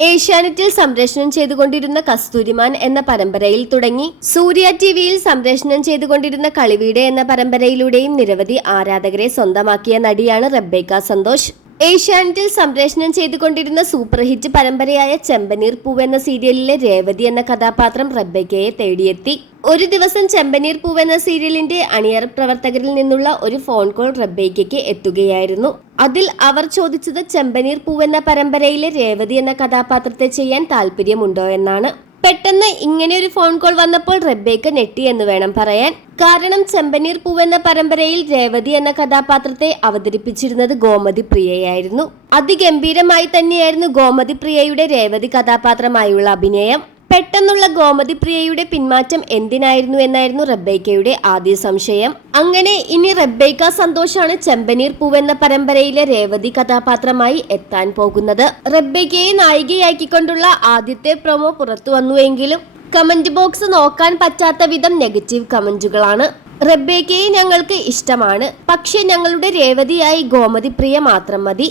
ഏഷ്യാനെറ്റിൽ സംപ്രേഷണം ചെയ്തുകൊണ്ടിരുന്ന കസ്തൂരിമാൻ എന്ന പരമ്പരയിൽ തുടങ്ങി സൂര്യ ടിവിയിൽ സംപ്രേഷണം ചെയ്തുകൊണ്ടിരുന്ന കളിവീട് എന്ന പരമ്പരയിലൂടെയും നിരവധി ആരാധകരെ സ്വന്തമാക്കിയ നടിയാണ് റെബേക്ക സന്തോഷ്. ഏഷ്യാനെറ്റിൽ സംപ്രേഷണം ചെയ്തുകൊണ്ടിരുന്ന സൂപ്പർ ഹിറ്റ് പരമ്പരയായ ചെമ്പനീർ പൂവ് എന്ന സീരിയലിലെ രേവതി എന്ന കഥാപാത്രം റെബേക്കയെ തേടിയെത്തി. ഒരു ദിവസം ചെമ്പനീർ പൂവ് എന്ന സീരിയലിന്റെ അണിയറ പ്രവർത്തകരിൽ നിന്നുള്ള ഒരു ഫോൺ കോൾ റെബേക്കയ്ക്ക് എത്തുകയായിരുന്നു. അതിൽ അവർ ചോദിച്ചത് ചെമ്പനീർ പൂവ് എന്ന പരമ്പരയിലെ രേവതി എന്ന കഥാപാത്രത്തെ ചെയ്യാൻ താല്പര്യമുണ്ടോ എന്നാണ്. പെട്ടെന്ന് ഇങ്ങനെ ഒരു ഫോൺ കോൾ വന്നപ്പോൾ റെബേക്ക ഞെട്ടി എന്ന് വേണം പറയാൻ. കാരണം ചെമ്പനീർ പൂവ് എന്ന പരമ്പരയിൽ രേവതി എന്ന കഥാപാത്രത്തെ അവതരിപ്പിച്ചിരുന്നത് ഗോമതി പ്രിയയായിരുന്നു. അതിഗംഭീരമായി തന്നെയായിരുന്നു ഗോമതി പ്രിയയുടെ രേവതി കഥാപാത്രമായുള്ള അഭിനയം. പെട്ടെന്നുള്ള ഗോമതി പ്രിയയുടെ പിന്മാറ്റം എന്തിനായിരുന്നു എന്നായിരുന്നു റെബേക്കയുടെ ആദ്യ സംശയം. അങ്ങനെ ഇനി റെബേക്ക സന്തോഷാണ് ചെമ്പനീർ പൂവ് എന്ന പരമ്പരയിലെ രേവതി കഥാപാത്രമായി എത്താൻ പോകുന്നത്. റെബേക്കയെ നായികയാക്കിക്കൊണ്ടുള്ള ആദ്യത്തെ പ്രൊമോ പുറത്തു വന്നുവെങ്കിലും കമന്റ് ബോക്സ് നോക്കാൻ പറ്റാത്ത വിധം നെഗറ്റീവ് കമന്റുകളാണ്. റെബേക്കയെ ഞങ്ങൾക്ക് ഇഷ്ടമാണ്, പക്ഷെ ഞങ്ങളുടെ രേവതിയായി ഗോമതി പ്രിയ മാത്രം മതി.